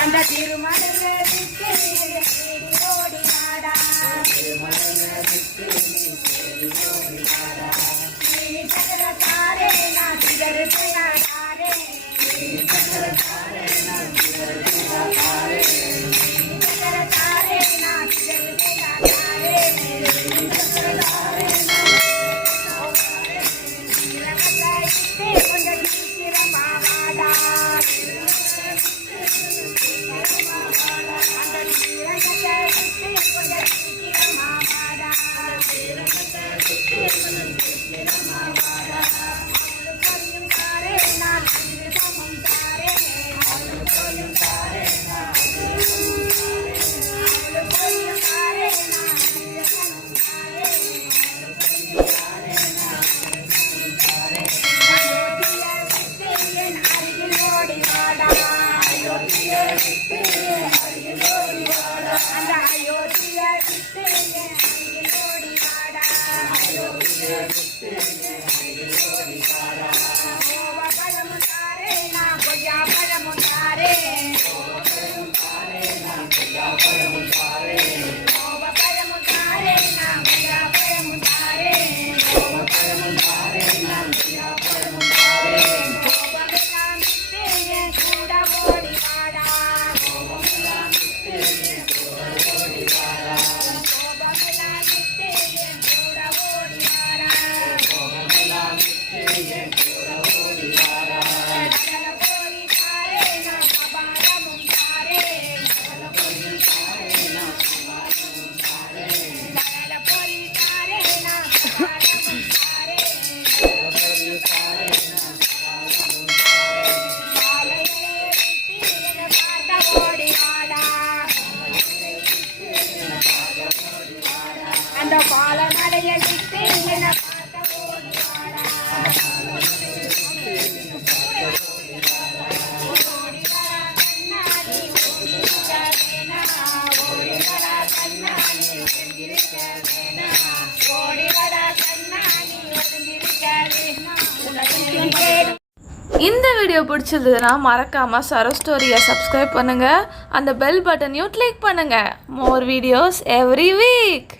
அந்த திருமலையே ஓடி வாடா தாரே நான் சிதறு தாரே தாரே நான் சிதறு கொஞ்சம் சீக்கிரமா வாடா அந்த பால நடைய விட்டு என்ன பார்த்த ஓடி வாடா ஓடி வரா கண்ணாடி ஒளிஞ்சிருக்க வேணா ஓடி வரா கண்ணாடி ஒளிஞ்சிருக்க வேணா ஓடி வரா கண்ணாடி ஒளிஞ்சிருக்க வேணா உலகின் பேர். இந்த வீடியோ பிடிச்சிருந்ததுன்னா மறக்காமல் சரோ ஸ்டோரியை சப்ஸ்கிரைப் பண்ணுங்கள், அந்த பெல் பட்டனையும் கிளிக் பண்ணுங்கள். More videos every week.